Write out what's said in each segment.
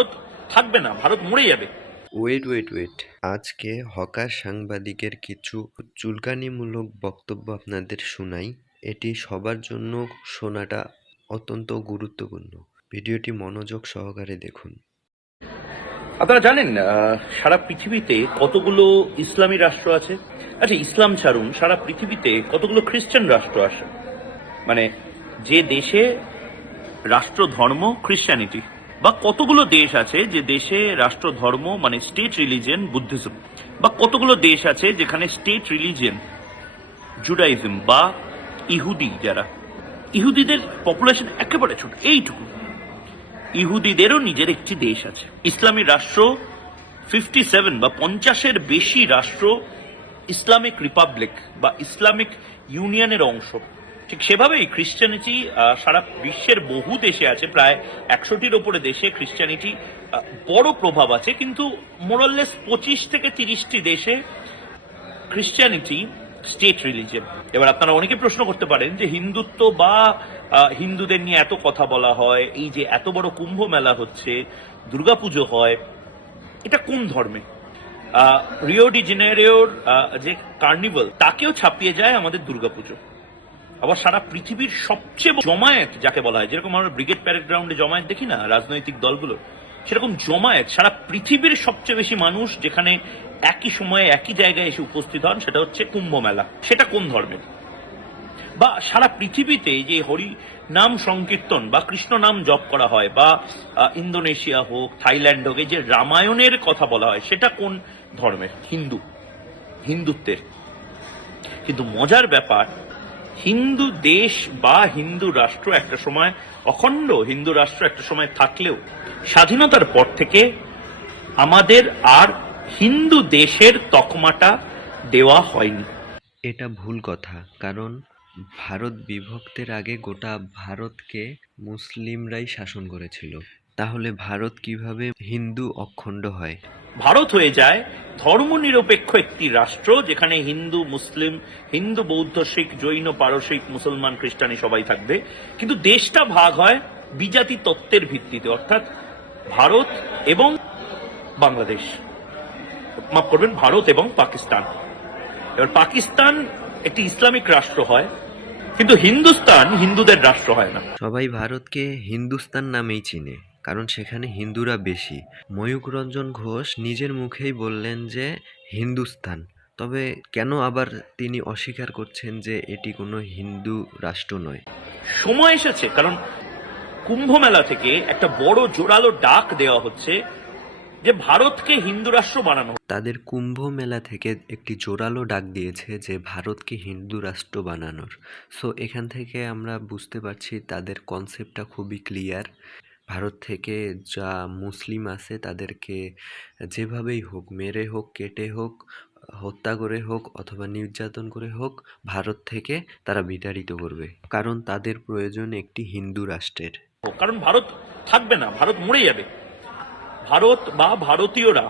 ভারত থাকবে না ভারত মরে যাবে। ওয়েট ওয়েট ওয়েট আজকে হকার সাংবাদিকের কিছু চুলকানিমূলক বক্তব্য আপনাদের শোনাই। এটি সবার জন্য শোনাটা অত্যন্ত গুরুত্বপূর্ণ। ভিডিওটি মনোযোগ সহকারে দেখুন। আপনারা জানেন সারা পৃথিবীতে কতগুলো ইসলামী রাষ্ট্র আছে? আচ্ছা ইসলাম ছাড়ুন সারা পৃথিবীতে কতগুলো খ্রিস্টান রাষ্ট্র আছে? মানে যে দেশে রাষ্ট্র ধর্ম খ্রিস্টানিটি। বা কতগুলো দেশ আছে যে দেশে রাষ্ট্র, ধর্ম মানে স্টেট রিলিজিয়ন বুদ্ধিজম বা কতগুলো দেশ আছে যেখানে স্টেট রিলিজিয়ন জুডাইজম বা ইহুদি যারা? ইহুদিদের পপুলেশন একেবারে ছোট, এইটুকু। ইহুদিদেরও নিজের একটি দেশ আছে। ইসলামী রাষ্ট্র ফিফটি সেভেন বা পঞ্চাশের বেশি রাষ্ট্র ইসলামিক রিপাবলিক বা ইসলামিক ইউনিয়নের অংশ। ঠিক সেভাবেই খ্রিস্টানিটি সারা বিশ্বের বহু দেশে আছে, প্রায় একশোটির ওপরে দেশে খ্রিস্টানিটি বড় প্রভাব আছে, কিন্তু মোরাললেস পঁচিশ থেকে তিরিশটি দেশে খ্রিস্টানিটি স্টেট রিলিজিয়ন এবার আপনারা অনেকে প্রশ্ন করতে পারেন যে হিন্দুত্ব বা হিন্দুদের নিয়ে এত কথা বলা হয়, এই যে এত বড় কুম্ভ মেলা হচ্ছে, দুর্গাপুজো হয়, এটা কোন ধর্মে? রিও ডি জেনেরিওর যে কার্নিভাল তাকেও ছাপিয়ে যায় আমাদের দুর্গাপুজো। আবার সারা পৃথিবীর সবচেয়ে জমায়েত যাকে বলা হয়, যেরকম আমরা ব্রিগেড প্যারেড গ্রাউন্ডে জমায়েত দেখি না, রাজনৈতিক দলগুলো, সেরকম জমায়েত সারা পৃথিবীর সবচেয়ে বেশি মানুষ যেখানে একই সময়ে একই জায়গায় এসে উপস্থিত হন, সেটা হচ্ছে কুম্ভ মেলা। সেটা কোন ধর্মের? বা সারা পৃথিবীতে যে হরি নাম সংকীর্তন বা কৃষ্ণ নাম জপ করা হয়, বা ইন্দোনেশিয়া হোক, থাইল্যান্ড হোক, এই যে রামায়ণের কথা বলা হয়, সেটা কোন ধর্মের? হিন্দু। হিন্দুত্বের। কিন্তু মজার ব্যাপার হিন্দু দেশ বা হিন্দু রাষ্ট্র একটা সময়, অখণ্ড হিন্দু রাষ্ট্র একটা সময় থাকলেও, স্বাধীনতার পর থেকে আমাদের আর হিন্দু দেশের তকমাটা দেওয়া হয়নি। এটা ভুল কথা, কারণ ভারত বিভক্তের আগে গোটা ভারতকে মুসলিমরাই শাসন করেছিল। তাহলে ভারত কীভাবে হিন্দু অখণ্ড হয়? ভারত হয়ে যায় ধর্মনিরপেক্ষ একটি রাষ্ট্র যেখানে হিন্দু মুসলিম হিন্দু বৌদ্ধ শিখ জৈন পারসিক মুসলমান খ্রিস্টানি সবাই থাকবে। কিন্তু দেশটা ভাগ হয় বিজাতি তত্ত্বের ভিত্তিতে অর্থাৎ ভারত এবং বাংলাদেশ। মাফ করবেন ভারত এবং পাকিস্তান। এবার পাকিস্তান একটি ইসলামিক রাষ্ট্র হয় কিন্তু হিন্দুস্তান হিন্দুদের রাষ্ট্র হয় না। সবাই ভারতকে হিন্দুস্তান নামেই চিনে। কারণ সেখানে হিন্দুরা বেশি। ময়ূক রঞ্জন ঘোষ নিজের মুখেই বললেন যে হিন্দুস্তান। তবে কেন আবার তিনি অস্বীকার করছেন যে এটি কোনো হিন্দু রাষ্ট্র নয়? সময় এসেছে কারণ কুম্ভ মেলা থেকে একটা বড় জোরালো ডাক দেওয়া হচ্ছে যে ভারতকে হিন্দু রাষ্ট্র বানানো তাদের কুম্ভ মেলা থেকে একটি জোরালো ডাক দিয়েছে যে ভারতকে হিন্দু রাষ্ট্র বানানোর। সো এখান থেকে আমরা বুঝতে পারছি তাদের কনসেপ্টটা খুবই ক্লিয়ার ভারত থেকে যা মুসলিম আছে তাদেরকে যেভাবেই হোক, মেরে হোক, কেটে হোক, হত্যা করে হোক অথবা নির্যাতন করে হোক, ভারত থেকে তারা বিতাড়িত করবে। কারণ তাদের প্রয়োজন একটি হিন্দু রাষ্ট্রের। কারণ ভারত থাকবে না, ভারত মরে যাবে। ভারত বা ভারতীয়রা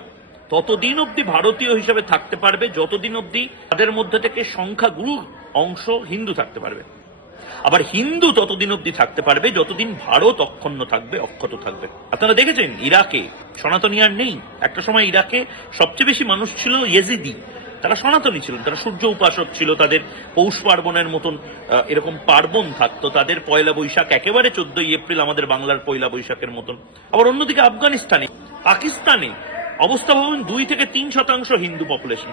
ততদিন অবধি ভারতীয় হিসেবে থাকতে পারবে, যতদিন অবধি তাদের মধ্যে থেকে সংখ্যাগুরু অংশ হিন্দু থাকতে পারবে। আবার হিন্দু ততদিন অবধি থাকতে পারবে, যতদিন ভারত অক্ষুণ্ণ থাকবে, অক্ষত থাকবে। আপনারা দেখেছেন ইরাকে, সনাতনী আর নেই। একটা সময় ইরাকে সবচেয়ে বেশি মানুষ ছিল ইয়েজিদি। তারা সনাতনী ছিলেন, তারা সূর্য উপাসক ছিল, তাদের পৌষ পার্বণের মতন এরকম পার্বণ থাকতো। তাদের পয়লা বৈশাখ একেবারে চোদ্দই এপ্রিল আমাদের বাংলার পয়লা বৈশাখের মতন। আবার অন্যদিকে আফগানিস্তানে, পাকিস্তানে অবস্থা ভাবেন, দুই থেকে তিন শতাংশ হিন্দু পপুলেশন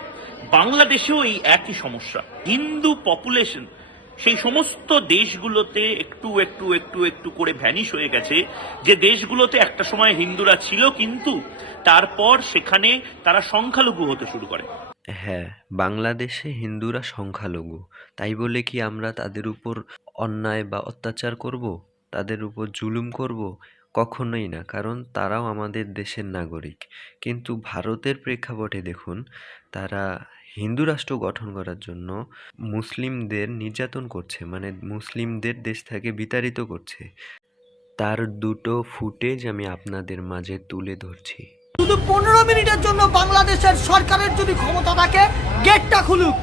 বাংলাদেশেও এই একই সমস্যা। হিন্দু পপুলেশন সেই সমস্ত দেশগুলোতে একটু একটু একটু একটু করে ভ্যানিশ হয়ে গেছে। যে দেশগুলোতে একটা সময় হিন্দুরা ছিল কিন্তু তারপর সেখানে তারা সংখ্যালঘু হতে শুরু করে। হ্যাঁ বাংলাদেশে হিন্দুরা সংখ্যালঘু। তাই বলে কি আমরা তাদের উপর অন্যায় বা অত্যাচার করব? তাদের উপর জুলুম করব? কখনোই না, কারণ তারাও আমাদের দেশের নাগরিক। কিন্তু ভারতের প্রেক্ষাপটে দেখুন, তারা হিন্দু রাষ্ট্র গঠন করার জন্য মুসলিমদের নির্যাতন করছে মানে মুসলিমদের দেশ থেকে বিতাড়িত করছে। তার দুটো ফুটেজ আমি আপনাদের মাঝে তুলে ধরছি। শুধু পনেরো মিনিটের জন্য বাংলাদেশের সরকারের যদি ক্ষমতা থাকে গেটটা খুলুক।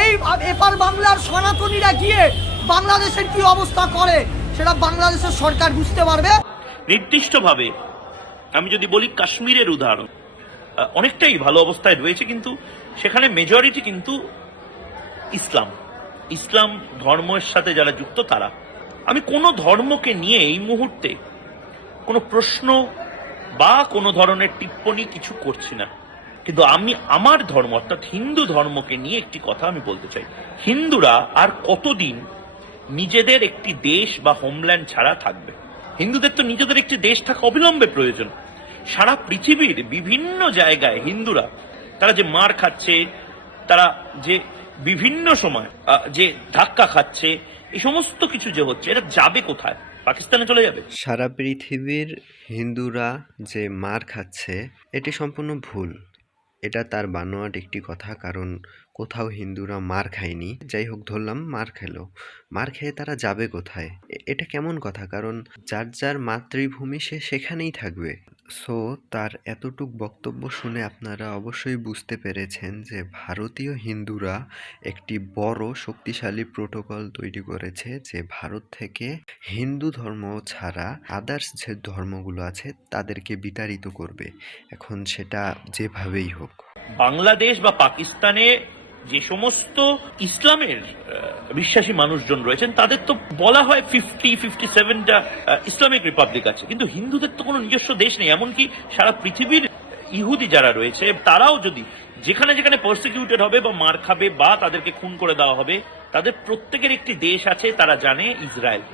এই এপার বাংলার সনাতনীরা গিয়ে বাংলাদেশের কি অবস্থা করে সেটা বাংলাদেশের সরকার বুঝতে পারবে। নির্দিষ্টভাবে আমি যদি বলি কাশ্মীরের উদাহরণ অনেকটাই ভালো অবস্থায় রয়েছে কিন্তু সেখানে মেজরিটি কিন্তু ইসলাম। ইসলাম ধর্মের সাথে যারা যুক্ত, তারা। আমি কোনো ধর্মকে নিয়ে এই মুহূর্তে কোনো প্রশ্ন বা কোনো ধরনের টিপ্পনি কিছু করছি না। কিন্তু আমি আমার ধর্ম, অর্থাৎ হিন্দু ধর্মকে নিয়ে একটি কথা আমি বলতে চাই। হিন্দুরা আর কতদিন নিজেদের একটি দেশ বা হোমল্যান্ড ছাড়া থাকবে? হিন্দুদের তো নিজেদের একটি দেশ থাকা অবিলম্বে প্রয়োজন। সারা পৃথিবীর বিভিন্ন জায়গায় হিন্দুরা তারা যে মার খাচ্ছে, তারা যে বিভিন্ন সময় যে ধাক্কা খাচ্ছে, এই সমস্ত কিছু যে হচ্ছে, এটা যাবে কোথায়? পাকিস্তানে চলে যাবে? সারা পৃথিবীর হিন্দুরা যে মার খাচ্ছে, এটি সম্পূর্ণ ভুল। এটা তার বানোয়াট একটি কথা, কারণ কোথাও হিন্দুরা মার খায়নি। যাই হোক, ধরলাম মার খেলো। মার খেয়ে তারা যাবে কোথায়? এটা কেমন কথা? কারণ যার যার মাতৃভূমি সে সেখানেই থাকবে। সো তার এতটুক বক্তব্য শুনে আপনারা অবশ্যই বুঝতে পেরেছেন যে ভারতীয় হিন্দুরা একটি বড় শক্তিশালী প্রোটোকল তৈরি করেছে যে ভারত থেকে হিন্দু ধর্ম ছাড়া আদার্স যে ধর্মগুলো আছে তাদেরকে বিতাড়িত করবে। এখন সেটা যেভাবেই হোক। বাংলাদেশ বা পাকিস্তানে যে সমস্ত ইসলামের বিশ্বাসী মানুষজন রয়েছেন, তাদের তো বলা হয় ফিফটি ফিফটি সেভেনটা ইসলামিক রিপাবলিক আছে। কিন্তু হিন্দুদের তো কোনো নিজস্ব দেশ নেই, এমনকি সারা পৃথিবীর ইহুদি যারা রয়েছে, তারাও যদি যেখানে যেখানে পার্সিকিউটেড হবে বা মার খাবে বা তাদেরকে খুন করে দেওয়া হবে, তাদের প্রত্যেকের একটি দেশ আছে, তারা জানে ইসরায়েল।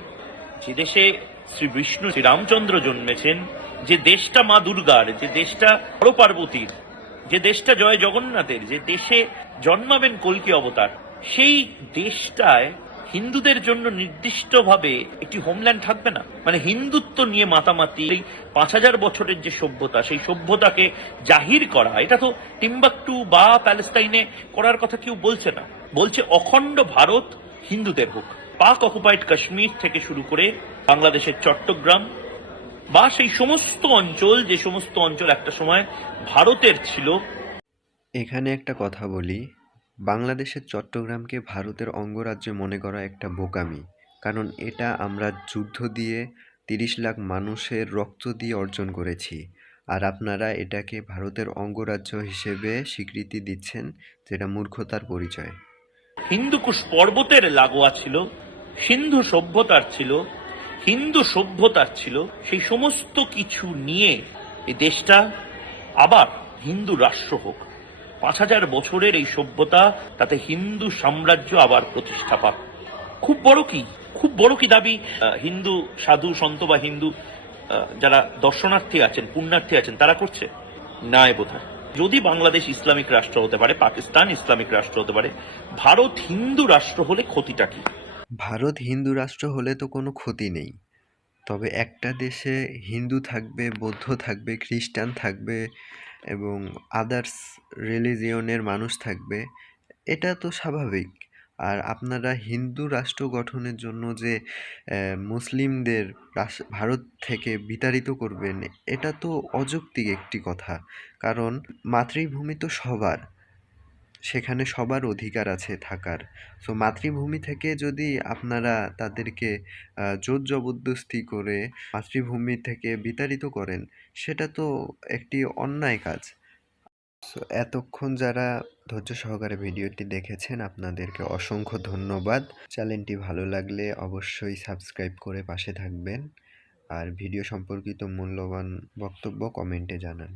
যে দেশে শ্রী বিষ্ণু শ্রী রামচন্দ্র জন্মেছেন, যে দেশটা মা দুর্গার, যে দেশটা পার্বতীর যে দেশটা জয় জগন্নাথের, যে দেশে জন্মাবেন কলকি অবতার, সেই দেশটায় হিন্দুদের জন্য নির্দিষ্টভাবে একটি হোমল্যান্ড থাকবে না। মানে হিন্দুত্ব নিয়ে মাতামাতি, এই পাঁচ হাজার বছরের যে সভ্যতা, সেই সভ্যতাকে জাহির করা, এটা তো টিম্বাকটু বা প্যালেস্তাইনে করার কথা কেউ বলছে না। বলছে অখণ্ড ভারত হিন্দুদের হোক। পাক অকুপাইড কাশ্মীর থেকে শুরু করে বাংলাদেশের চট্টগ্রাম বা সেই সমস্ত অঞ্চল যে সমস্ত অঞ্চল একটা সময় ভারতের ছিল। এখানে একটা কথা বলি। বাংলাদেশের চট্টগ্রামকে ভারতের অঙ্গরাজ্য মনে করা একটা বোকামি। কারণ এটা আমরা যুদ্ধ দিয়ে তিরিশ লাখ মানুষের রক্ত দিয়ে অর্জন করেছি। আর আপনারা এটাকে ভারতের অঙ্গরাজ্য হিসেবে স্বীকৃতি দিচ্ছেন যেটা মূর্খতার পরিচয়। হিন্দুকুশ পর্বতের লাগোয়া ছিল সিন্ধু সভ্যতার ছিল হিন্দু সভ্যতার ছিল, সেই সমস্ত কিছু নিয়ে এই দেশটা আবার হিন্দু রাষ্ট্র হোক। পাঁচ হাজার বছরের এই সভ্যতা, তাতে হিন্দু সাম্রাজ্য আবার প্রতিষ্ঠা পাক। খুব বড় কি? খুব বড় কি দাবি? হিন্দু, সাধু, সন্ত বা হিন্দু যারা দর্শনার্থী আছেন, পুণ্যার্থী আছেন, তারা করছে? না এ বোধহয়। যদি বাংলাদেশ ইসলামিক রাষ্ট্র হতে পারে, পাকিস্তান ইসলামিক রাষ্ট্র হতে পারে, ভারত হিন্দু রাষ্ট্র হলে ক্ষতিটা কি? ভারত হিন্দু রাষ্ট্র হলে তো কোনো ক্ষতি নেই। তবে একটা দেশে হিন্দু থাকবে, বৌদ্ধ থাকবে, খ্রিস্টান থাকবে এবং আদার্স রিলিজিয়নের মানুষ থাকবে, এটা তো স্বাভাবিক। আর আপনারা হিন্দু রাষ্ট্র গঠনের জন্য যে মুসলিমদের ভারত থেকে বিতাড়িত করবেন, এটা তো অযৌক্তিক একটি কথা। কারণ মাতৃভূমি তো সবার। সেখানে সবার অধিকার আছে থাকার। সো মাতৃভূমি থেকে যদি আপনারা তাদেরকে জোর জবরদস্তি করে মাতৃভূমি থেকে বিতাড়িত করেন, সেটা তো একটি অন্যায় কাজ। সো এতক্ষণ যারা ধৈর্য সহকারে ভিডিওটি দেখেছেন, আপনাদেরকে অসংখ্য ধন্যবাদ। চ্যানেলটি ভালো লাগলে অবশ্যই সাবস্ক্রাইব করে পাশে থাকবেন। আর ভিডিও সম্পর্কিত মূল্যবান বক্তব্য কমেন্টে জানান।